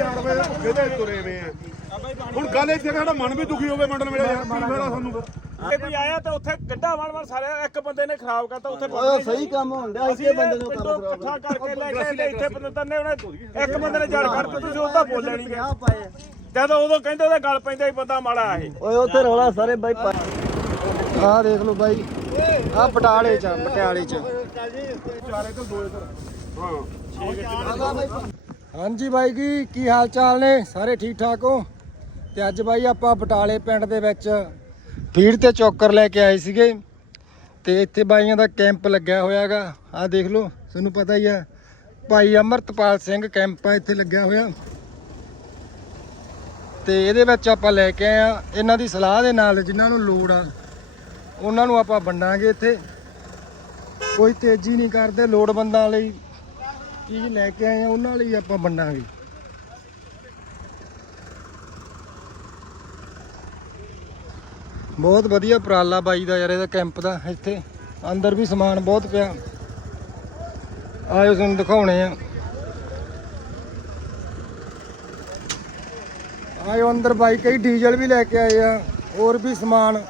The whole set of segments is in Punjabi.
4 ਵਜੇ ਦੇ ਭੁੱਖੇ ਦੇ ਤੁਰੇ ਵੇ ਆ। ਹੁਣ ਗੱਲ ਇੱਥੇ ਸਾਡਾ ਮਨ ਵੀ ਦੁਖੀ ਹੋਵੇ ਮੰਡਲ ਵੇਲੇ ਯਾਰ ਕੀ ਫਾਇਦਾ ਸਾਨੂੰ ਫਿਰ? ਜੇ ਕੋਈ ਆਇਆ ਤਾਂ ਉੱਥੇ ਗੱਡਾ ਵਣ ਵਣ ਸਾਰੇ ਇੱਕ ਬੰਦੇ ਨੇ ਖਰਾਬ ਕਰਤਾ ਉੱਥੇ ਉਹ ਸਹੀ ਕੰਮ ਹੁੰਦਾ ਅਸੀਂ ਇੱਥੇ ਬੰਦੇ ਨੂੰ ਪਿੰਡੋਂ ਕੰਮ ਇਕੱਠਾ ਕਰਕੇ ਲੈ ਕੇ ਤੇ ਇੱਥੇ ਬੰਦੇ ਨੇ ਉਹਨੇ ਇੱਕ ਬੰਦੇ ਨੇ ਜੜ ਕੱਢ ਤੁਸੀਂ ਉਹਦਾ ਬੋਲਿਆ ਨਹੀਂ ਗਿਆ ਪਾਏ। ਜਦੋਂ ਉਦੋਂ ਕਹਿੰਦੇ ਉਹਦੇ ਗੱਲ ਪੈਂਦਾ ਹੀ ਬੰਦਾ ਮਾੜਾ ਇਹ। ਓਏ ਉੱਥੇ ਰੌਲਾ ਸਾਰੇ ਬਾਈ ਆਹ ਦੇਖ ਲਓ ਬਾਈ ਆਹ ਪਟਾਲੇ ਚ ਆ, ਪਟਿਆਲੇ ਚ। ਚਾਰੇ ਤੋਂ ਦੋ ਇਧਰ ਹਾਂ ਹਾਂਜੀ ਬਾਈ ਜੀ, ਕੀ ਹਾਲ ਚਾਲ ਨੇ? ਸਾਰੇ ਠੀਕ ਠਾਕ ਹੋ? ਤੇ ਅੱਜ ਬਾਈ ਆਪਾਂ ਬਟਾਲੇ ਪਿੰਡ ਦੇ ਵਿੱਚ ਫੀਡ ਤੇ ਚੌਕਰ ਲੈ ਕੇ ਆਏ ਸੀਗੇ। ਤੇ ਇੱਥੇ ਬਾਈਆਂ ਦਾ ਕੈਂਪ ਲੱਗਿਆ ਹੋਇਆਗਾ। ਆਹ ਦੇਖ ਲਓ, ਤੁਹਾਨੂੰ ਪਤਾ ਹੀ ਆ, ਭਾਈ ਅਮਰਤਪਾਲ ਸਿੰਘ ਕੈਂਪ ਆ, ਇੱਥੇ ਲੱਗਿਆ ਹੋਇਆ। ਤੇ ਇਹਦੇ ਵਿੱਚ ਆਪਾਂ ਲੈ ਕੇ ਆਏ ਆ, ਇਹਨਾਂ ਦੀ ਸਲਾਹ ਦੇ ਨਾਲ ਜਿਨ੍ਹਾਂ ਨੂੰ ਲੋੜ ਆ, ਉਹਨਾਂ ਨੂੰ ਆਪਾਂ ਵੰਡਾਂਗੇ ਇੱਥੇ। ਕੋਈ ਤੇਜ਼ੀ ਨਹੀਂ ਕਰਦੇ ਲੋੜਵੰਦਾਂ ਲਈ। ਚੀਜ਼ ਲੈ ਕੇ ਆਏ ਆ, ਉਹਨਾਂ ਲਈ ਆਪਾਂ ਵੰਡਾਂਗੇ ਬਹੁਤ ਵਧੀਆ ਉਪਰਾਲਾ ਬਾਈ ਦਾ ਯਾਰ, ਇਹਦਾ ਕੈਂਪ ਦਾ, ਇੱਥੇ। ਅੰਦਰ ਵੀ ਸਮਾਨ ਬਹੁਤ ਪਿਆ। ਆਇਓ ਤੁਹਾਨੂੰ ਦਿਖਾਉਣੇ ਆ। ਆਇਓ ਅੰਦਰ ਬਾਈ, ਕਈ ਡੀਜ਼ਲ ਵੀ ਲੈ ਕੇ ਆਏ ਆ, ਹੋਰ ਵੀ ਸਮਾਨ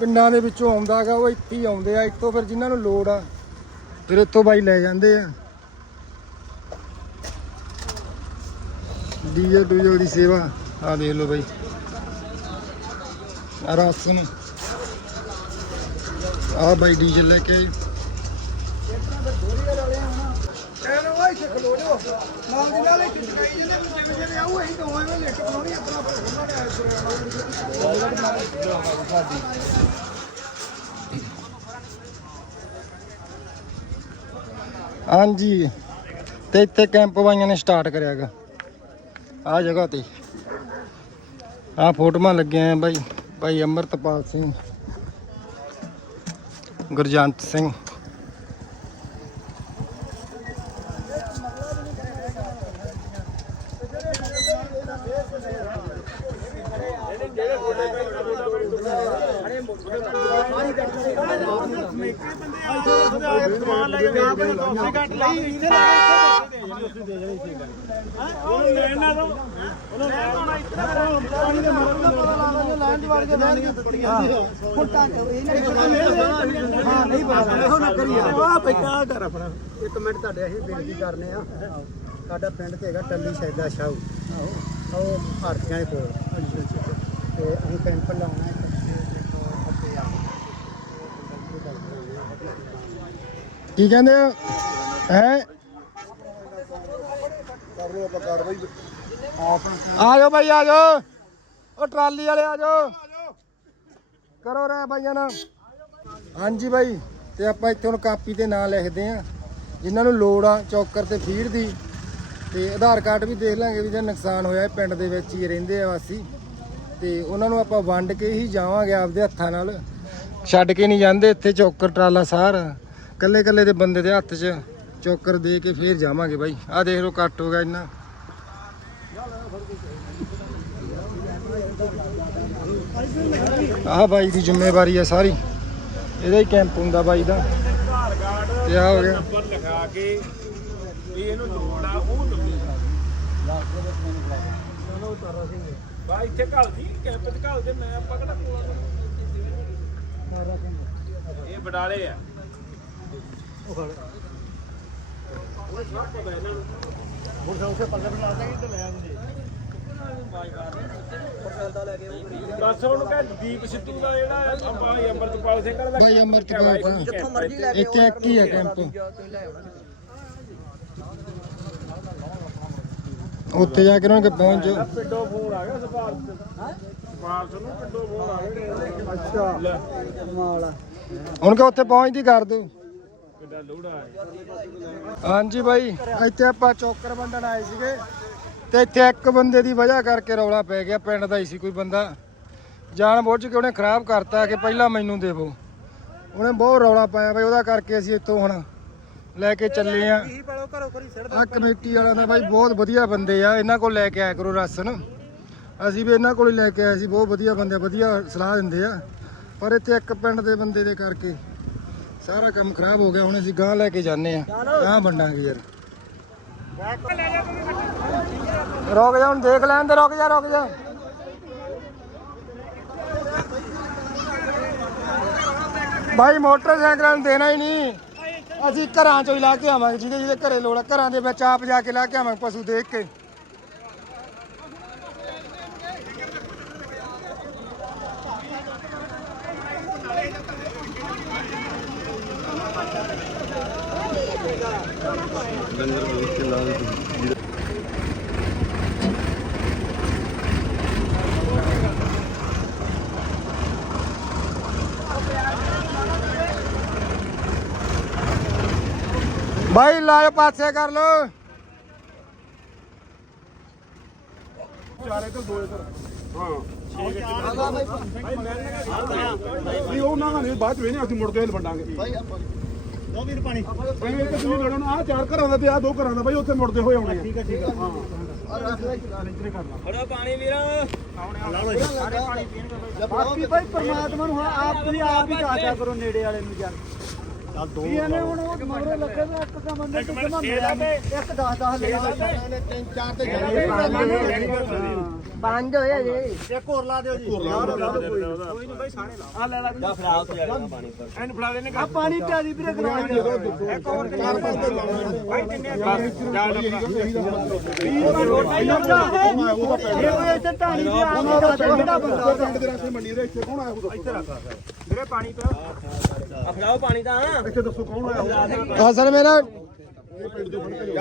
ਪਿੰਡਾਂ ਦੇ ਵਿੱਚੋਂ ਆਉਂਦਾ ਹੈਗਾ, ਉਹ ਇੱਥੇ ਹੀ ਆਉਂਦੇ ਆ, ਇੱਥੋਂ ਫਿਰ ਜਿਨ੍ਹਾਂ ਨੂੰ ਲੋੜ ਆ, ਫਿਰ ਇੱਥੋਂ ਬਾਈ ਲੈ ਜਾਂਦੇ ਆ। ਡੀਜ਼ਲ ਡੂਜ਼ਲ ਦੀ ਸੇਵਾ। ਆ ਦੇਖ ਲਓ ਬਾਈ। ਆ ਰਾਸ਼ਨ ਆ ਬਾਈ ਡੀਜ਼ਲ ਲੈ ਕੇ। ਹਾਂਜੀ। ਤੇ ਇੱਥੇ ਕੈਂਪ ਬਾਈਆਂ ਨੇ ਸਟਾਰਟ ਕਰਿਆਗਾ ਆ ਜਗ੍ਹਾ ਤੇ। ਆ ਫੋਟੋਆਂ ਲੱਗੀਆਂ ਆ ਬਾਈ ਭਾਈ ਅਮਰਤਪਾਲ ਸਿੰਘ, ਗੁਰਜੰਤ ਸਿੰਘ। ਸਮਾਨ ਲੈ ਕੇ ਆਪ ਨੂੰ। ਕਾਫੀ ਘੱਟ ਲਈ ਇੱਥੇ ਉਹਨੂੰ ਲੈਣਾ ਤੋਂ ਉਹਨੂੰ ਲੈ ਆਉਣਾ ਇੱਥੇ ਪਾਣੀ ਦੇ ਮਰਨ ਦਾ ਪਤਾ ਲੱਗਦਾ ਲੈਣ ਦੀ ਵਾਰ ਕੇ ਲੈਣ ਦੀ ਦਿੱਤੀਆਂ ਹੁਣ ਤਾਂ ਇਹਨਾਂ ਨੇ ਹਾਂ ਨਹੀਂ ਪਤਾ ਇਹੋ ਨਾ ਕਰੀ ਆ? ਬੈਠਾ ਕਰ ਆਪਣਾ ਇੱਕ ਮਿੰਟ ਤੁਹਾਡੇ ਅਸੀਂ ਬੇਨਤੀ ਕਰਨੇ ਆ ਸਾਡਾ ਪਿੰਡ ਤੇ ਹੈਗਾ ਟੱਲੀ ਸੈਦਾ ਸ਼ਾਹੂ ਉਹ ਭਾਰਤੀਆਂ ਦੇ ਕੋਲ ਤੇ ਅਸੀਂ ਕੈਂਪ ਲਾਉਣਾ ਹੈ ਕੀ ਕਹਿੰਦੇ ਹੈ? ਆਪਾਂ ਕਾਰਵਾਈ ਆ ਜਾਓ ਬਾਈ ਆ ਜਾਓ। ਉਹ ਟਰਾਲੀ ਵਾਲੇ ਆ ਜਾਓ। ਕਰੋ ਰੇ ਬਾਈਆਂ ਨਾਲ। ਹਾਂਜੀ ਬਾਈ ਤੇ ਆਪਾਂ ਇੱਥੇ ਹੁਣ ਕਾਪੀ ਤੇ ਨਾਂ ਲਿਖਦੇ ਆ। ਜਿਨ੍ਹਾਂ ਨੂੰ ਲੋੜ ਆ ਚੌਕਰ ਤੇ ਫੀਡ ਦੀ ਤੇ ਆਧਾਰ ਕਾਰਡ ਵੀ ਦੇਖ ਲਾਂਗੇ ਵੀ ਜੇ ਨੁਕਸਾਨ ਹੋਇਆ ਪਿੰਡ ਦੇ ਵਿੱਚ ਹੀ ਰਹਿੰਦੇ ਆ ਵਾਸੀ। ਤੇ ਉਹਨਾਂ ਨੂੰ ਆਪਾਂ ਵੰਡ ਕੇ ਹੀ ਜਾਵਾਂਗੇ ਆਪਦੇ ਹੱਥਾਂ ਨਾਲ। ਛੱਡ ਕੇ ਨਹੀਂ ਜਾਂਦੇ ਇੱਥੇ ਚੌਕਰ ਟਰਾਲਾ ਸਾਰਾ। ਕੱਲੇ ਕੱਲੇ ਦੇ ਬੰਦੇ ਦੇ ਹੱਥ 'ਚ। ਚੌਕਰ ਦੇ ਕੇ ਫੇਰ ਜਾਵਾਂਗੇ ਬਾਈ। ਆ ਦੇਖ ਲਓ ਕੱਟ ਹੋ ਗਿਆ ਇੰਨਾ। ਆਹ ਬਾਈ ਦੀ ਜ਼ਿੰਮੇਵਾਰੀ ਹੈ ਸਾਰੀ। ਇਹਦਾ ਹੀ ਕੈਂਪ ਹੁੰਦਾ ਬਾਈ ਦਾ। ਆਧਾਰ ਹੋ ਗਿਆ। ਨੰਬਰ ਲਿਖਾ ਕੇ ਵੀ ਇਹਨੂੰ ਲੋੜ ਆ ਉਹ ਲੱਗੂ ਬਾ ਇੱਥੇ ਘੱਲ ਦੀ ਕੈਂਪ ਚ ਘੱਲ ਦੇ ਮੈਂ ਆਪਾਂ ਕਿਹੜਾ ਕੋਲ ਇਹ ਬਡਾਲੇ ਆ। ਦੱਸ ਉਹਨੂੰ ਕਹ ਦੀਪ ਸਿੱਧੂ ਦਾ ਜਿਹੜਾ ਆਪਾਂ ਅਮਰਤਪਾਲ ਸਿੰਘ ਦਾ ਬਾਈ ਅਮਰਤਪਾਲ ਦਾ ਜਿੱਥੋਂ ਮਰਜ਼ੀ ਲੈ ਇੱਥੇ ਇੱਕ ਹੀ ਹੈ ਕੈਂਪ ਉੱਥੇ ਜਾ ਕੇ ਉਹਨਾਂ ਕੇ ਪਹੁੰਚ ਜਾਓ ਪਿੰਡੋਂ ਫੋਨ ਆ ਗਿਆ ਸਪਾਰਕ ਸਪਾਰਕ ਨੂੰ ਪਿੰਡੋਂ ਫੋਨ ਆ ਗਿਆ। ਅੱਛਾ ਕਮਾਲ ਹੁਣ ਕਿ ਉੱਥੇ ਪਹੁੰਚਦੀ ਕਰ ਦਿਓ। ਹਾਂਜੀ ਬਾਈ। ਇੱਥੇ ਆਪਾਂ ਚੌਕਰ ਵੰਡਣ ਆਏ ਸੀਗੇ ਤੇ ਇੱਥੇ ਇੱਕ ਬੰਦੇ ਦੀ ਵਜ੍ਹਾ ਕਰਕੇ ਰੌਲਾ ਪੈ ਗਿਆ, ਪਿੰਡ ਦਾ ਹੀ ਸੀ ਕੋਈ ਬੰਦਾ। ਜਾਣ ਬੁੱਝ ਕੇ ਉਹਨੇ ਖਰਾਬ ਕਰਤਾ ਕਿ ਪਹਿਲਾਂ ਮੈਨੂੰ ਦੇਵੋ। ਉਹਨੇ ਬਹੁਤ ਰੌਲਾ ਪਾਇਆ ਬਈ, ਉਹਦਾ ਕਰਕੇ ਅਸੀਂ ਇੱਥੋਂ ਹੁਣ ਲੈ ਕੇ ਚੱਲੇ ਆ। ਆ ਕਮੇਟੀ ਵਾਲਾ ਦਾ ਬਾਈ ਬਹੁਤ ਵਧੀਆ ਬੰਦੇ ਆ, ਇਹਨਾਂ ਕੋਲ ਲੈ ਕੇ ਆਇਆ ਕਰੋ ਰਾਸ਼ਨ। ਅਸੀਂ ਵੀ ਇਹਨਾਂ ਕੋਲ ਹੀ ਲੈ ਕੇ ਆਏ ਸੀ, ਬਹੁਤ ਵਧੀਆ ਬੰਦੇ, ਵਧੀਆ ਸਲਾਹ ਦਿੰਦੇ ਆ। ਪਰ ਇੱਥੇ ਇੱਕ ਪਿੰਡ ਦੇ ਬੰਦੇ ਦੇ ਕਰਕੇ ਸਾਰਾ ਕੰਮ ਖਰਾਬ ਹੋ ਗਿਆ ਹੁਣ ਅਸੀਂ ਗਾਂ ਲੈ ਕੇ ਜਾਂਦੇ ਆ ਗਾਂ ਵੰਡਾਂਗੇ ਯਾਰ। ਰੁਕ ਜਾ ਹੁਣ ਦੇਖ ਲੈਣ ਦੇ ਰੁਕ ਜਾ ਰੁਕ ਜਾ। ਭਾਈ ਮੋਟਰਸਾਈਕਲਾਂ ਨੂੰ ਦੇਣਾ ਹੀ ਨਹੀਂ। ਅਸੀਂ ਘਰਾਂ ਚੋਂ ਹੀ ਲਾ ਕੇ ਆਵਾਂਗੇ ਜਿਹਦੇ ਜਿਹਦੇ ਘਰੇ ਲੋੜ ਘਰਾਂ ਦੇ ਵਿੱਚ ਆਪ ਜਾ ਕੇ ਲਾ ਕੇ ਆਵਾਂਗੇ ਪਸ਼ੂ ਦੇਖ ਕੇ ਭਾਈ ਲਾਇਓ ਪਾਸੇ ਕਰ ਲੋ ਚਾਰੇ ਤੋਂ ਦੋ ਇਧਰ। ਹਾਂ। ਨਹੀਂ ਉਹ ਨਾ ਨਹੀਂ ਬਾਅਦ ਵਿੱਚ ਨਹੀਂ ਅਸੀਂ ਮੁੜ ਕੇ ਵੰਡਾਂਗੇ। ਦੋ ਵੀਰ ਪਾਣੀ। ਭਾਈ ਇੱਕ ਤੁਸੀਂ ਲੜੋ ਨਾ ਆ ਚਾਰ ਘਰਾਂ ਦਾ ਤੇ ਆ ਦੋ ਘਰਾਂ ਦਾ ਭਾਈ ਉੱਥੇ ਮੁੜਦੇ ਹੋਏ ਆਉਣੇ ਆ। ਠੀਕ ਹੈ ਠੀਕ ਹੈ। ਹਾਂ। ਬਾਕੀ ਭਾਈ ਪਰਮਾਤਮਾ ਨੂੰ ਆਪ ਤੁਸੀਂ ਆਪ ਹੀ ਕਾਚਾ ਕਰੋ ਨੇੜੇ ਵਾਲੇ ਨੂੰ ਯਾਰ ਚੱਲ ਦੋ ਇਹਨੇ ਹੁਣ ਉਹ ਮਗਰੇ ਲੱਗੇ ਤੇ ਇੱਕ ਕੰਮ ਬੰਦੇ ਤੋਂ ਜਮਾ ਮਿਲਿਆ। ਨੀ। ਇੱਕ 10 10 ਲੈ ਇਹਨੇ ਤਿੰਨ ਚਾਰ ਤੇ ਪੰਜ ਹੋਏ ਜੀ। ਇੱਕ ਹੋਰ ਲਾ ਦਿਓ ਜੀ। ਹੋਰ ਲਾ ਦਿਓ। ਕੋਈ ਨਹੀਂ ਭਾਈ ਸਾਣੇ ਲਾ। ਆ ਲੈ ਲਾ। ਜਾ ਫੜਾ ਉੱਥੇ ਜਾ ਪਾਣੀ ਇਹਨੂੰ ਫੜਾ ਦੇਣੇ ਆ ਪਾਣੀ ਪਿਆਦੀ ਵੀਰੇ ਕਰਾ ਦੇ ਇੱਕ ਹੋਰ ਚਾਰ ਪੰਜ ਤੇ ਲਾਉਣਾ ਭਾਈ ਕਿੰਨੇ ਇਹ। ਕੋਈ ਇੱਥੇ ਢਾਣੀ ਦੀ ਕਾਚਾ ਜਿਹੜਾ ਬੰਦਾ ਪਿੰਡ ਦੇ ਰਾਸੇ ਮੰਡੀ ਦੇ ਇੱਥੇ ਕੌਣ ਆਇਆ ਉਹ ਇੱਥੇ ਰੱਖ ਵੀਰੇ ਪਾਣੀ ਪਿਆ ਇੱਥੇ ਦੱਸੋ ਕੌਣ ਆਇਆ ਅਸਲ ਨਾ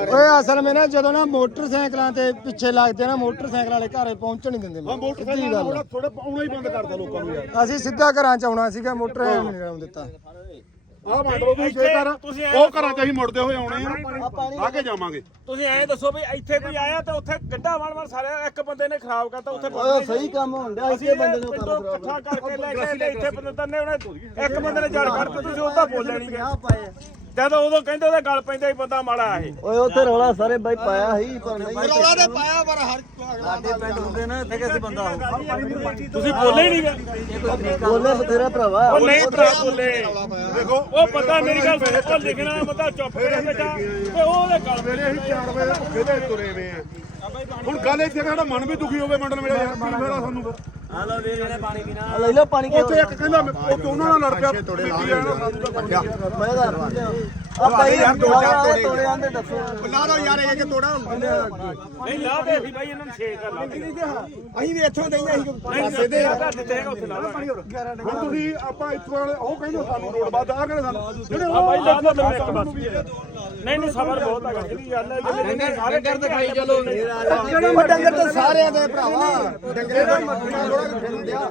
ਓਏ ਅਸਲ ਵਿੱਚ ਨਾ ਜਦੋਂ ਨਾ ਮੋਟਰਸਾਈਕਲਾਂ ਤੇ ਪਿੱਛੇ ਲੱਗਦੇ ਨਾ ਮੋਟਰਸਾਈਕਲਾਂ ਵਾਲੇ ਘਰੇ ਪਹੁੰਚਣ ਨਹੀਂ ਦਿੰਦੇ ਹਾਂ ਮੋਟਰਸਾਈਕਲ ਥੋੜਾ ਥੋੜਾ ਆਉਣਾ ਹੀ ਬੰਦ ਕਰਦਾ ਲੋਕਾਂ ਨੂੰ ਯਾਰ। ਅਸੀਂ ਸਿੱਧਾ ਘਰਾਂ ਚ ਆਉਣਾ ਸੀਗਾ ਮੋਟਰਸਾਈਕਲ ਨਹੀਂ ਆਉਣ ਦਿੱਤਾ। ਆਹ ਮੰਨ ਲਓ ਤੁਸੀਂ ਛੇ ਘਰ ਉਹ ਘਰਾਂ ਤੇ ਅਸੀਂ ਮੁੜਦੇ ਹੋਏ ਆਉਣੇ ਆ। ਆ ਕੇ ਜਾਵਾਂਗੇ। ਤੁਸੀਂ ਐਂ ਦੱਸੋ ਵੀ ਇੱਥੇ ਕੋਈ ਆਇਆ ਤੇ ਉੱਥੇ ਗੱਡਾ ਵਣ ਵਣ ਸਾਰੇ ਇੱਕ ਬੰਦੇ ਨੇ ਖਰਾਬ ਕਰਤਾ ਉੱਥੇ ਓਏ ਸਹੀ ਕੰਮ ਹੁੰਦਾ ਅਸੀਂ ਇੱਥੇ ਬੰਦੇ ਨੂੰ ਪਿੰਡੋਂ ਇਕੱਠਾ ਕਰਕੇ ਲੈ ਕੇ ਤੇ ਇੱਥੇ ਬੰਦੇ ਨੇ ਉਹਨੇ ਇੱਕ ਬੰਦੇ ਨੇ ਜੜ ਕੱਢ ਤੁਸੀਂ ਉਹਦਾ ਬੋਲਿਆ ਨਹੀਂ ਗਿਆ ਪਾਏ ਜਦੋਂ ਉਦੋਂ ਕਹਿੰਦੇ ਉਹਦੇ ਗੱਲ ਪੈਂਦਾ ਹੀ ਬੰਦਾ ਮਾੜਾ ਇਹ। ਓਏ ਉੱਥੇ ਰੌਲਾ ਸਾਰੇ ਬਾਈ ਪਾਇਆ ਹੀ ਪਰ ਨਹੀਂ ਰੌਲਾ ਤੇ ਪਾਇਆ ਪਰ ਹਰ ਸਾਡੇ ਪਿੰਡ ਹੁੰਦੇ ਨਾ ਇੱਥੇ ਕਿਸੇ ਬੰਦਾ ਤੁਸੀਂ ਬੋਲੇ ਹੀ ਨਹੀਂ ਬੋਲੇ ਬਥੇਰਾ ਭਰਾਵਾ। ਉਹ ਨਹੀਂ ਭਰਾ ਬੋਲੇ। ਦੇਖੋ ਉਹ ਬੰਦਾ ਮੇਰੀ ਗੱਲ ਸੁਣ ਉਹ ਲਿਖਣਾ ਵਾਲਾ ਬੰਦਾ ਚੁੱਪ ਕਰੇ ਤੇ ਜਾ। ਤੇ ਉਹਦੇ ਗੱਲ ਸਵੇਰੇ ਅਸੀਂ 4 ਵਜੇ ਭੁੱਖੇ ਦੇ ਤੁਰੇ ਵੇ ਆ। ਹੁਣ ਗੱਲ ਇੱਥੇ ਕਿ ਸਾਡਾ ਮਨ ਵੀ ਦੁਖੀ ਹੋਵੇ ਮੰਡਲ ਵੇਲੇ ਯਾਰ ਕੀ ਫਾਇਦਾ ਸਾਨੂੰ? ਫਿਰ? ਲੈ ਲਓ ਪਾਣੀ ਉੱਥੇ ਇੱਕ ਕਹਿੰਦਾ ਮੈਂ- ਉਹ ਤੇ ਉਹਨਾਂ ਨਾਲ ਲੜ ਪਿਆ ਆ ਤਾਂ ਮੈਂ ਦੱਸ ਆ ਭਾਈ ਯਾਰ ਦੋ ਚਾਰ ਤੋੜੇ ਤੋੜੇ ਆਂਦੇ ਦੱਸੋ। ਲਾ ਦੋ ਯਾਰ ਇਹ ਕਿ ਤੋੜਾ ਨਹੀਂ ਲਾ ਦੇ ਅਸੀਂ ਬਾਈ ਇਹਨਾਂ ਨੂੰ ਛੇ ਕਰ ਲਾ ਅਸੀਂ ਵੀ ਇੱਥੋਂ ਦਈਆਂ ਅਸੀਂ ਪਾਸੇ ਦੇ ਦਿੱਤੇ ਹੈਗਾ ਉੱਥੇ ਲਾ ਲਾ ਹੁਣ ਤੁਸੀਂ ਆਪਾਂ ਇੱਥੋਂ ਵਾਲੇ ਉਹ ਕਹਿੰਦੇ ਸਾਨੂੰ ਰੋਡ ਬਾਦ ਆ ਕਹਿੰਦੇ ਸਾਨੂੰ। ਜਿਹੜੇ ਆ ਬਾਈ ਲਾ ਦੇ ਮੈਨੂੰ ਇੱਕ ਬਸ ਨਹੀਂ ਨਹੀਂ ਸਬਰ ਬਹੁਤ ਹੈਗਾ। ਜਿਹੜੀ ਗੱਲ ਹੈ ਜਿਹੜੇ ਸਾਰੇ ਕਰ ਦਿਖਾਈ ਚਲੋ। ਉਹ ਡੰਗਰ ਤਾਂ ਸਾਰਿਆਂ ਦੇ ਭਰਾਵਾ। ਡੰਗਰੇ ਦਾ ਮੱਖੀਆਂ ਥੋੜਾ ਫਿਰਦਿਆ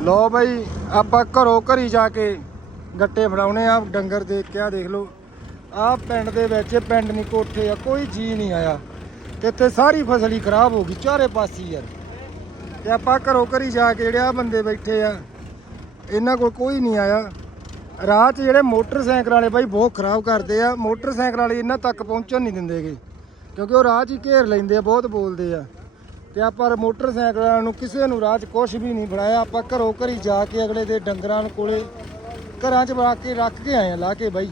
ਲੋ ਬਈ ਆਪਾਂ ਘਰੋਂ ਘਰੀ ਜਾ ਕੇ ਗੱਟੇ ਫੜਾਉਣੇ ਆ ਡੰਗਰ ਦੇਖ ਕੇ ਆ ਦੇਖ ਲਓ। ਆ ਪਿੰਡ ਦੇ ਵਿੱਚ ਪਿੰਡ ਨਹੀਂ ਕੋਠੇ ਆ, ਕੋਈ ਜੀ ਨਹੀਂ ਆਇਆ। ਤੇ ਇੱਥੇ ਸਾਰੀ ਫਸਲ ਹੀ ਖਰਾਬ ਹੋ ਗਈ, ਚਾਰੇ ਪਾਸੇ ਹੀ ਯਾਰ ਤੇ ਆਪਾਂ ਘਰੋਂ ਘਰੀ ਜਾ ਕੇ ਜਿਹੜੇ ਆ ਬੰਦੇ ਬੈਠੇ ਆ, ਇਹਨਾਂ ਕੋਲ ਕੋਈ ਨਹੀਂ ਆਇਆ। ਰਾਹ 'ਚ ਜਿਹੜੇ ਮੋਟਰਸਾਈਕਲ ਵਾਲੇ ਬਾਈ ਬਹੁਤ ਖਰਾਬ ਕਰਦੇ ਆ, ਮੋਟਰਸਾਈਕਲ ਵਾਲੇ ਇਹਨਾਂ ਤੱਕ ਪਹੁੰਚਣ ਨਹੀਂ ਦਿੰਦੇਗੇ। ਕਿਉਂਕਿ ਉਹ ਰਾਹ 'ਚ ਹੀ ਘੇਰ ਲੈਂਦੇ ਆ, ਬਹੁਤ ਬੋਲਦੇ ਆ। ਤੇ ਆਪਾਂ ਮੋਟਰਸਾਈਕਲ ਨੂੰ ਕਿਸੇ ਨੂੰ ਰਾਹ 'ਚ ਕੁਝ ਵੀ ਨਹੀਂ ਬਣਾਇਆ, ਆਪਾਂ ਘਰੋਂ ਘਰੀ ਜਾ ਕੇ ਅਗਲੇ ਦੇ ਡੰਗਰਾਂ ਕੋਲੇ ਘਰਾਂ 'ਚ ਬਣਾ ਕੇ ਰੱਖ ਕੇ ਆਏ ਆ ਲਾ ਕੇ ਬਾਈ।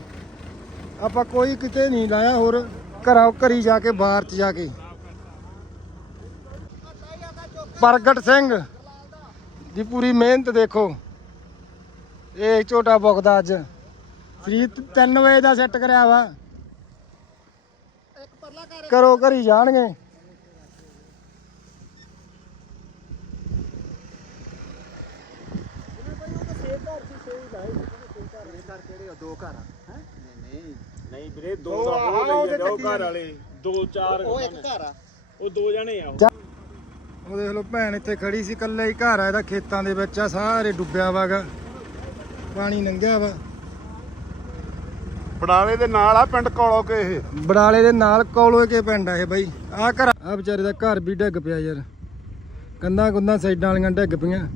ਆਪਾਂ ਕੋਈ ਕਿਤੇ ਨਹੀਂ ਲਾਇਆ ਹੋਰ ਘਰਾਂ ਘਰੀ ਜਾ ਕੇ ਬਾਹਰ 'ਚ ਜਾ ਕੇ। ਪ੍ਰਗਟ ਸਿੰਘ ਦੀ ਪੂਰੀ ਮਿਹਨਤ ਦੇਖੋ। ਇਹ ਝੋਟਾ ਬੁਕਦਾ ਅੱਜ। ਫਰੀਦ 3 ਵਜੇ ਦਾ ਸੈੱਟ ਕਰਿਆ ਵਾ। ਕਰੋ ਘਰੀ ਜਾਣਗੇ। ਨਹੀਂ ਵੀਰੇ ਦੋ ਦਾ ਹੋ ਗਈ ਦੋ ਘਰ ਵਾਲੇ। ਦੋ ਚਾਰ ਉਹ ਇੱਕ ਘਰ ਆ। ਉਹ ਦੋ ਜਣੇ ਆ ਉਹ। ਉਹ ਦੇਖ ਲਓ ਭੈਣ ਇੱਥੇ ਖੜੀ ਸੀ ਇਕੱਲਾ ਹੀ ਘਰ ਆ ਇਹਦਾ ਖੇਤਾਂ ਦੇ ਵਿੱਚ ਆ ਸਾਰੇ ਡੁੱਬਿਆ ਵਾਗਾ ਪਾਣੀ ਲੰਘਿਆ ਵਾ। ਬੜਾਲੇ ਦੇ ਨਾਲ ਆ ਪਿੰਡ ਕੋਲੋਂ ਕੇ ਇਹ? ਬੜਾਲੇ ਦੇ ਨਾਲ ਕੋਲੋਏ ਕੇ ਪਿੰਡ ਆ ਇਹ ਬਾਈ। ਆ ਘਰ ਆ। ਵਿਚਾਰੇ ਦਾ ਘਰ ਵੀ ਡਿੱਗ ਪਿਆ ਯਾਰ। ਕੰਧਾਂ ਕੁੰਧਾਂ ਸਾਈਡਾਂ ਵਾਲੀਆਂ ਡਿੱਗ ਪਈਆਂ।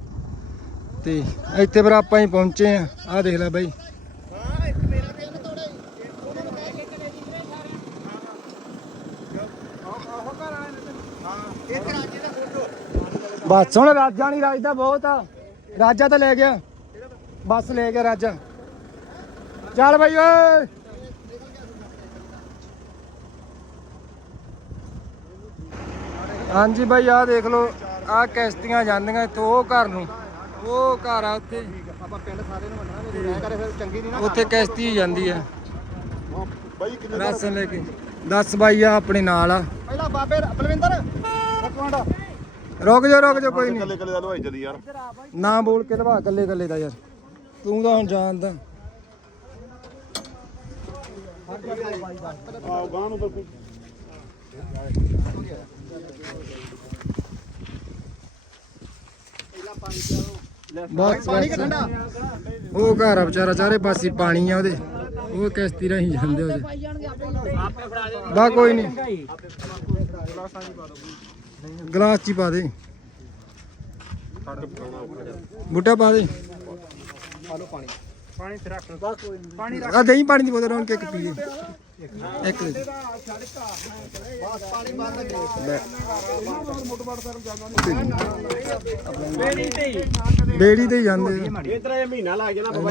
ਤੇ ਇੱਥੇ ਫਿਰ ਆਪਾਂ ਹੀ ਪਹੁੰਚੇ ਆ। ਆ ਦੇਖ ਲੈ ਬਾਈ। ਬਸ, ਹੁਣ ਰਾਜਾ ਨਹੀਂ ਰਾਜਦਾ ਬਹੁਤ ਆ। ਰਾਜਾ ਤਾਂ ਲੈ ਗਿਆ। ਬੱਸ ਲੈ ਗਿਆ ਰਾਜਾ। ਚੱਲ ਬਾਈ ਓਏ। ਹਾਂਜੀ ਬਾਈ, ਆਹ ਦੇਖ ਲਓ, ਆਹ ਕਿਸ਼ਤੀਆਂ ਜਾਂਦੀਆਂ ਇੱਥੋਂ, ਉਹ ਘਰ ਨੂੰ। ਉਹ ਘਰ ਆ ਉੱਥੇ। ਆਪਾਂ ਪਿੰਡ ਸਾਰੇ ਨੂੰ ਮੰਨਣਾ ਕਰੇ ਫਿਰ ਚੰਗੀ ਨਹੀਂ ਨਾ ਉੱਥੇ ਕਿਸ਼ਤੀ ਜਾਂਦੀ ਆ। ਬਾਈ ਕਿੰਨੇ ਰਾਸ਼ਨ ਲੈ ਕੇ। 10 ਬਾਈ ਆ ਆਪਣੇ ਨਾਲ ਆ। ਪਹਿਲਾਂ ਬਾਬੇ ਬਲਵਿੰਦਰ, ਇੱਕ ਰੁਕ ਜਾ ਰੁਕ ਜਾ ਕੋਈ ਨਹੀਂ। ਕੱਲੇ ਕੱਲੇ ਦਾ ਲਵਾਈ ਚੱਲੀ ਯਾਰ। ਨਾ ਬੋਲ ਕੇ ਲਵਾ ਗੱਲੇ ਗੱਲੇ ਦਾ ਯਾਰ। ਤੂੰ ਤਾਂ ਹੁਣ ਜਾਣਦਾ। ਆਹ ਗਾਂ ਨੂੰ ਬਿਲਕੁਲ ਪਾਣੀ ਕਿ ਬਸ ਠੰਡਾ? ਉਹ ਘਰ ਆ ਵਿਚਾਰਾ ਚਾਰੇ ਪਾਸੇ ਪਾਣੀ ਆ ਉਹਦੇ। ਉਹ ਕਿਸ਼ਤੀ ਰਾਹੀਂ ਜਾਂਦੇ ਉਹਦੇ। ਬਾ ਕੋਈ ਨਹੀਂ। ਗਲਾਸ ਚ ਹੀ ਪਾ ਦੇ। ਬੂਟਾ ਪਾ ਦੇ। ਆ ਦਹੀਂ ਪਾਣੀ ਦੀ ਬੋਤਲ ਰੋਣ ਕੇ ਇੱਕ ਪੀ ਦੇ ਇੱਕ ਦੇ ਦੇ। ਪਾਣੀ ਬਾਹਰ ਲੱਗੇ ਬੇੜੀ ਤੇ ਹੀ ਜਾਂਦੇ ਆ। ਇਹ ਮਹੀਨਾ ਲੱਗ ਜਾਣਾ ਬਾਬਾ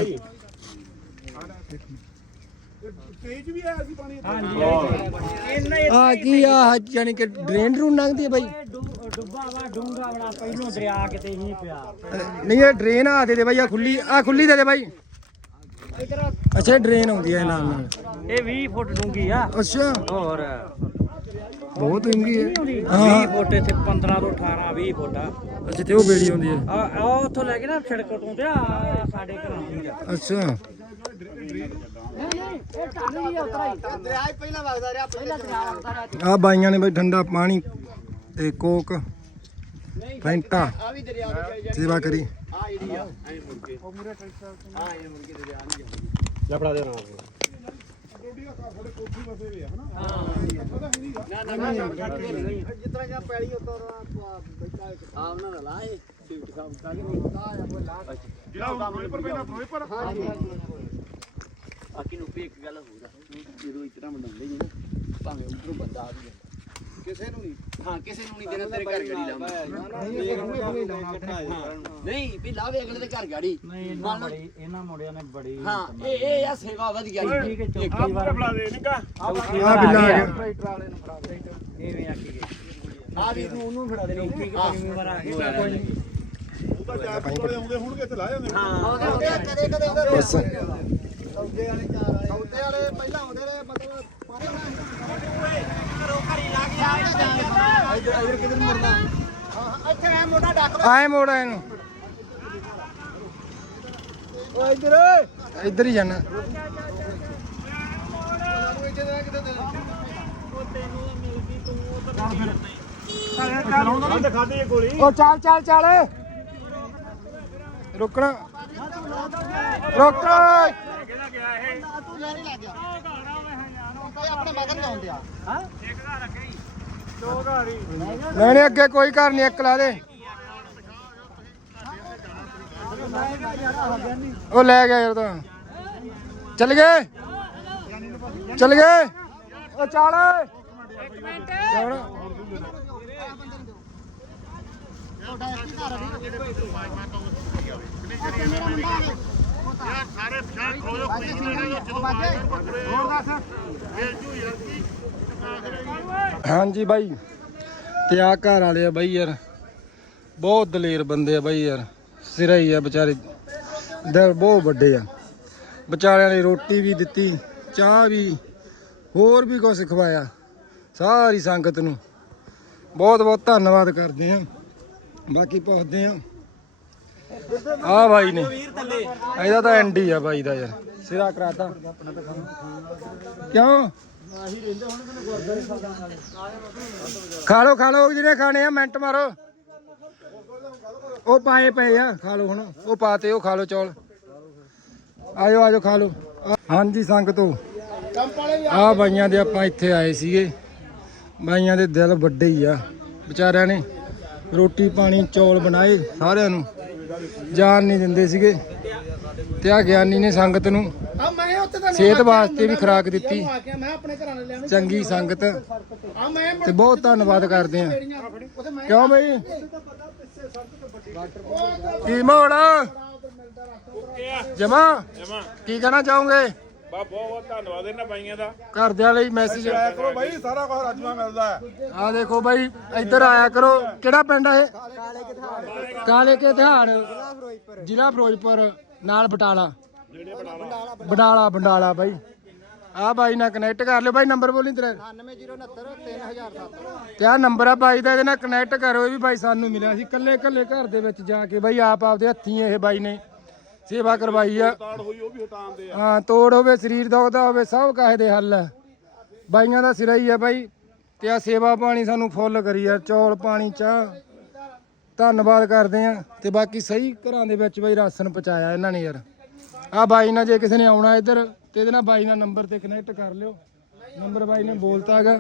ਤੇਜ ਵੀ ਆਇਆ ਸੀ ਪਾਣੀ ਆ ਕੀ ਆ ਯਾਨੀ ਕਿ ਡਰੇਨ ਰੂ ਲੰਘਦੀ ਹੈ ਬਾਈ। ਡੁੱਬਾ ਵਾ ਡੂੰਗਾ ਬੜਾ ਪਹਿਲੋਂ ਦਰਿਆ ਕਿਤੇ ਹੀ ਪਿਆ। ਨਹੀਂ ਇਹ ਡਰੇਨ ਆ ਦੇ ਦੇ ਬਾਈ ਆ ਖੁੱਲੀ ਆ ਖੁੱਲੀ ਦੇ ਦੇ ਬਾਈ। ਅੱਛਾ ਡਰੇਨ ਆਉਂਦੀ ਹੈ ਨਾਲ ਨਾਲ। ਇਹ 20 ਫੁੱਟ ਡੂੰਗੀ ਆ। ਅੱਛਾ। ਹੋਰ। ਬਹੁਤ ਡੂੰਗੀ ਹੈ 20 ਹਾਂ। ਫੁੱਟ ਇੱਥੇ 15 ਤੋਂ 18 20 ਫੁੱਟ ਆ। ਅੱਛਾ ਤੇ ਉਹ ਬੇੜੀ ਆਉਂਦੀ ਹੈ ਆ ਆ ਉੱਥੋਂ ਲੈ ਕੇ ਨਾ ਸੜਕ ਤੋਂ ਤੇ ਆ ਸਾਡੇ ਘਰਾਂ ਦੀ ਅੱਛਾ। ਦਰਿਆ ਹੀ ਪਹਿਲਾਂ ਵਗਦਾ ਰਿਹਾ ਪਹਿਲਾਂ ਦਰਿਆ ਆ ਬਾਈਆਂ ਨੇ ਬਾਈ ਠੰਡਾ ਪਾਣੀ ਤੇ ਕੋਕ ਫੈਂਟਾ। ਆ ਵੀ ਦਰਿਆ ਦੇ ਸੇਵਾ ਕਰੀ। ਆ ਜਿਹੜੀ ਆ। ਐ ਮੁੜ ਕੇ ਉਹ ਮੂਰੇ ਟਰੈਕਟਰ ਆ ਇਹ ਮੁੜ ਕੇ ਦਰਿਆ ਨਹੀਂ ਲਪੜਾ ਦੇ ਨਾਲ। ਨਾ ਨਾ ਜਿਤਨਾ ਜਾਂ ਪੈਲੀ ਉਤੋਂ ਬੈਠਾ ਆ ਉਹਨਾਂ ਦਾ ਲਾਏ ਸ਼ਿਫਟ ਕੇ ਫਿਰੋਜ਼ਪੁਰ ਬਾਕੀ ਨੂੰ ਵੀ ਇੱਕ ਗੱਲ ਹੋਰ ਆ। ਜਦੋਂ ਇਤਨਾ ਮੰਡਾਉਂਦੇ ਹੀ ਨਾ ਭਾਵੇਂ ਉਧਰੋਂ ਬੰਦਾ ਆ ਵੀ ਕਿਸੇ ਨੂੰ ਨਹੀਂ। ਹਾਂ ਕਿਸੇ ਨੂੰ ਨਹੀਂ ਦੇਣਾ ਤੇਰੇ ਘਰ ਗਾੜੀ ਲਾਉਂਦਾ ਨਹੀਂ ਵੀ ਲਾਵੇ ਅਗਲੇ ਦੇ ਘਰ ਗਾੜੀ। ਨਹੀਂ ਇਹਨਾਂ ਬੜੀ ਇਹਨਾਂ ਮੁੰਡਿਆਂ ਨੇ ਬੜੀ ਹਾਂ ਇਹ ਇਹ ਆ ਸੇਵਾ ਵਧੀਆ ਜੀ ਠੀਕ ਹੈ ਚੌਥੀ ਵਾਰ। ਲਪੜਾ ਦੇ ਨਿਕਾ। ਆ ਬਿੱਲਾ ਆ ਗਿਆ। ਟਰੈਕਟਰ ਵਾਲੇ ਨੂੰ ਫੜਾ ਦੇ। ਐਵੇਂ ਆਖੀ ਗਏ ਆ ਵੀ ਤੂੰ ਉਹਨੂੰ ਫੜਾ ਦੇ ਕਿ ਪੰਜਵੀਂ ਵਾਰ ਆ ਗਏ ਕੋਈ ਨਹੀਂ ਉਹ ਤਾਂ ਚਾਰ ਵਾਲੇ ਆਉਂਦੇ ਹੋਣਗੇ ਇੱਥੇ ਲਾ ਜਾਂਦੇ ਆਉਂਦੇ ਕਦੇ ਕਦੇ ਸੌਦੇ ਵਾਲੇ ਚਾਰ ਵਾਲੇ ਸੌਦੇ ਵਾਲੇ ਪਹਿਲਾਂ ਆਉਂਦੇ ਰਹੇ ਮਤਲਬ ਪਾਣੀ ਘਰੋਂ ਘਰੀ ਲਾ ਕੇ ਆ ਇੱਧਰ ਇੱਧਰ ਕਿਧਰ ਮੁੜਦਾ ਹਾਂ ਇੱਥੇ ਐ ਮੋਟਾ ਡੱਕ ਆਏ ਮੋੜ ਆਏ ਨੂੰ। ਓ ਇੱਧਰ ਇੱਧਰ ਹੀ ਜਾਣਾ। ਉਹ ਚੱਲ ਚੱਲ ਚੱਲ। ਰੁਕਣਾ। ਰੁਕ ਤੂੰ ਲੈ ਲੱਗ ਗਿਆ ਇਹ ਆਪਣੇ ਮਗਰ ਜਾਉਂਦੇ ਆ ਨਹੀਂ ਨਹੀਂ, ਅੱਗੇ ਕੋਈ ਘਰ ਨਹੀਂ, ਇੱਕ ਲਾ ਦੇ। ਉਹ ਲੈ ਗਿਆ ਯਾਰ ਤਾਂ। ਚੱਲ ਗਏ? ਚੱਲ ਗਏ? ਉਹ ਚੱਲ। ਹਾਂਜੀ ਬਾਈ। ਤੇ ਆ ਘਰ ਵਾਲੇ ਆ ਬਾਈ ਯਾਰ। ਬਹੁਤ ਦਲੇਰ ਬੰਦੇ ਆ ਬਾਈ ਯਾਰ। ਸਿਰਾ ਹੀ ਆ ਵਿਚਾਰੇ। ਦਿਲ ਬਹੁਤ ਵੱਡੇ ਆ। ਵਿਚਾਰਿਆਂ ਨੇ ਰੋਟੀ ਵੀ ਦਿੱਤੀ ਚਾਹ ਵੀ ਹੋਰ ਵੀ ਕੁਝ ਖਵਾਇਆ। ਸਾਰੀ ਸੰਗਤ ਨੂੰ। ਬਹੁਤ ਬਹੁਤ ਧੰਨਵਾਦ ਕਰਦੇ ਆ। ਬਾਕੀ ਪੁੱਛਦੇ ਆ। ਆ ਬਾਈ ਨੇ। ਇਹਦਾ ਤਾਂ ਐਂਡ ਐਂਡੀ ਆ ਬਾਈ ਦਾ ਯਾਰ। ਸਿਰਾ ਕਰਾਤਾ। ਕਿਉਂ? ਖਾ ਲੋ ਖਾ ਲਓ ਜਿਹਨੇ ਖਾਣੇ ਆ, ਮਿੰਟ ਮਾਰੋ। ਉਹ ਪਾਏ ਪਏ ਆ, ਖਾ ਲੋ ਹੁਣ। ਉਹ ਪਾਤੇ, ਉਹ ਖਾ ਲੋ ਚੌਲ। ਆਜੋ ਆਜੋ ਖਾ ਲੋ ਹਾਂਜੀ, ਸੰਗਤੋ ਆ ਬਾਈਆਂ ਦੇ ਆਪਾਂ ਇੱਥੇ ਆਏ ਸੀਗੇ। ਬਾਈਆਂ ਦੇ ਦਿਲ ਵੱਡੇ ਹੀ ਆ। ਵਿਚਾਰਿਆਂ ਨੇ ਰੋਟੀ ਪਾਣੀ, ਚੌਲ ਬਣਾਏ ਸਾਰਿਆਂ ਨੂੰ। ਜਾਨ ਨਹੀਂ ਦਿੰਦੇ ਸੀਗੇ ਤੇ ਆ ਗਿਆਨੀ ਨੇ ਸੰਗਤ ਨੂੰ ਆ ਮੈਂ ਉੱਤੇ ਤਾਂ ਸਿਹਤ ਵਾਸਤੇ ਵੀ ਖੁਰਾਕ ਦਿੱਤੀ। ਮੈਂ ਆਪਣੇ ਘਰਾਂ ਚੰਗੀ ਸੰਗਤ। ਆ ਮੈਂ ਤੇ ਬਹੁਤ ਧੰਨਵਾਦ ਕਰਦੇ ਆ ਉੱਥੇ ਕਿਉਂ ਬਈ? ਕੀ ਮੋੜ? ਜਮਾ। ਕੀ ਕਹਿਣਾ ਚਾਹੋਗੇ? ਬਾ ਬਹੁਤ ਬਹੁਤ ਧੰਨਵਾਦ ਇਹਨਾਂ ਬਾਈਆਂ ਦਾ। ਘਰਦਿਆਂ ਲਈ ਮੈਸੇਜ ਆਇਆ ਕਰੋ ਬਾਈ ਸਾਰਾ ਕੁਝ ਰਾਜਮਾ ਮਿਲਦਾ ਹੈ। ਆ ਦੇਖੋ ਬਾਈ ਇੱਧਰ ਆਇਆ ਕਰੋ। ਕਿਹੜਾ ਪਿੰਡ ਆ ਇਹ? ਕਾਲੇ ਕੇ ਧਿਆਨ ਜ਼ਿਲ੍ਹਾ ਫਿਰੋਜ਼ਪੁਰ ਨਾਲ ਬਟਾਲਾ। ਬਟਾਲਾ ਬੰਡਾਲਾ ਬਾਈ। ਆ ਬਾਈ ਨਾਲ ਕਨੈਕਟ ਕਰ ਲਿਓ। ਬਾਈ ਨੰਬਰ ਬੋਲੀ ਤੇਰਾ। 9069 3007 ਤੇ ਆ ਨੰਬਰ ਆ ਬਾਈ ਦਾ ਇਹਦੇ ਨਾਲ ਕਨੈਕਟ ਕਰੋ। ਇਹ ਵੀ ਬਾਈ ਸਾਨੂੰ ਮਿਲਿਆ ਸੀ। ਕੱਲੇ ਕੱਲੇ ਘਰ ਦੇ ਵਿੱਚ ਜਾ ਕੇ ਬਾਈ ਆਪ ਆਪਦੇ ਹੱਥੀਂ ਇਹ ਬਾਈ ਨੇ ਸੇਵਾ ਕਰਵਾਈ ਆ। ਤਾੜ ਹੋਈ ਉਹ ਵੀ ਹਟਾਉਂਦੇ ਆ। ਹਾਂ ਤੋੜ ਹੋਵੇ ਸਰੀਰ ਦੁਖਦਾ ਹੋਵੇ ਸਭ ਕਾਹੇ ਦੇ ਹੱਲ ਹੈ ਬਾਈਆਂ ਦਾ ਸਿਰਾ ਹੀ ਆ ਬਾਈ ਤੇ ਆ ਸੇਵਾ ਪਾਣੀ ਸਾਨੂੰ ਫੁੱਲ ਕਰੀ ਆ ਚੌਲ ਪਾਣੀ ਚਾਹ। ਧੰਨਵਾਦ ਕਰਦੇ ਆ ਤੇ ਬਾਕੀ ਸਹੀ ਘਰਾਂ ਦੇ ਵਿੱਚ ਬਾਈ ਰਾਸ਼ਨ ਪਹੁੰਚਾਇਆ ਇਹਨਾਂ ਨੇ ਯਾਰ। ਆ ਬਾਈ ਨਾਲ ਜੇ ਕਿਸੇ ਨੇ ਆਉਣਾ ਇੱਧਰ ਤੇ ਇਹਦੇ ਨਾਲ ਬਾਈ ਨਾਲ ਨੰਬਰ ਤੇ ਕਨੈਕਟ ਕਰ ਲਿਓ। ਨੰਬਰ ਬਾਈ ਨੇ ਬੋਲਤਾ ਹੈਗਾ।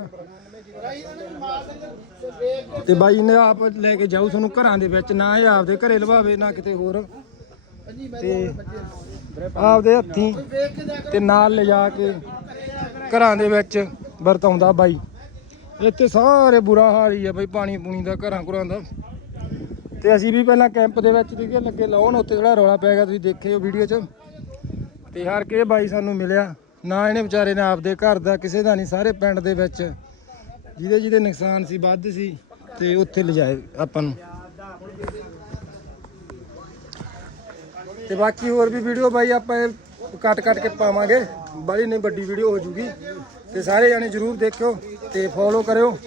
ਤੇ ਬਾਈ ਨੇ ਆਪ ਲੈ ਕੇ ਜਾਊ ਤੁਹਾਨੂੰ ਘਰਾਂ ਦੇ ਵਿੱਚ ਨਾ ਇਹ ਆਪਦੇ ਘਰੇ ਲਵਾਵੇ ਨਾ ਕਿਤੇ ਹੋਰ। ਤੇ ਆਪਦੇ ਹੱਥੀਂ ਤੇ ਨਾਲ ਲਿਜਾ ਕੇ ਘਰਾਂ ਦੇ ਵਿੱਚ ਵਰਤਾਉਂਦਾ ਬਾਈ। ਇੱਥੇ ਸਾਰੇ ਬੁਰਾ ਹਾਲ ਹੀ ਆ ਬਾਈ ਪਾਣੀ ਪੂਣੀ ਦਾ ਘਰਾਂ ਘਰਾਂ ਦਾ। ਤੇ ਅਸੀਂ ਵੀ ਪਹਿਲਾਂ ਕੈਂਪ ਦੇ ਵਿੱਚ ਸੀਗੇ ਲੱਗੇ ਲਾਉਣ ਉੱਥੇ ਥੋੜਾ ਰੌਲਾ ਪੈ ਗਿਆ ਤੁਸੀਂ ਦੇਖਿਓ ਵੀਡੀਓ 'ਚ। ਤੇ ਹਰ ਕੇ ਬਾਈ ਸਾਨੂੰ ਮਿਲਿਆ। ਨਾ ਇਹਨੇ ਵਿਚਾਰੇ ਨੇ ਆਪਦੇ ਘਰ ਦਾ ਕਿਸੇ ਦਾ ਨਹੀਂ ਸਾਰੇ ਪਿੰਡ ਦੇ ਵਿੱਚ। ਜਿਹਦੇ ਜਿਹਦੇ ਨੁਕਸਾਨ ਸੀ ਵੱਧ ਸੀ ਤੇ ਉੱਥੇ ਲਿਜਾਏ ਆਪਾਂ ਨੂੰ। ਤੇ ਬਾਕੀ ਹੋਰ ਵੀ ਵੀਡੀਓ ਬਾਈ ਆਪਾਂ ਕੱਟ ਕੱਟ ਕੇ ਪਾਵਾਂਗੇ। ਬੜੀ ਨਹੀਂ, ਵੱਡੀ ਵੀਡੀਓ ਹੋ ਜੂਗੀ। ਤੇ ਸਾਰੇ ਜਾਣੇ ਜਰੂਰ ਦੇਖਿਓ ਤੇ ਫੋਲੋ ਕਰਿਓ।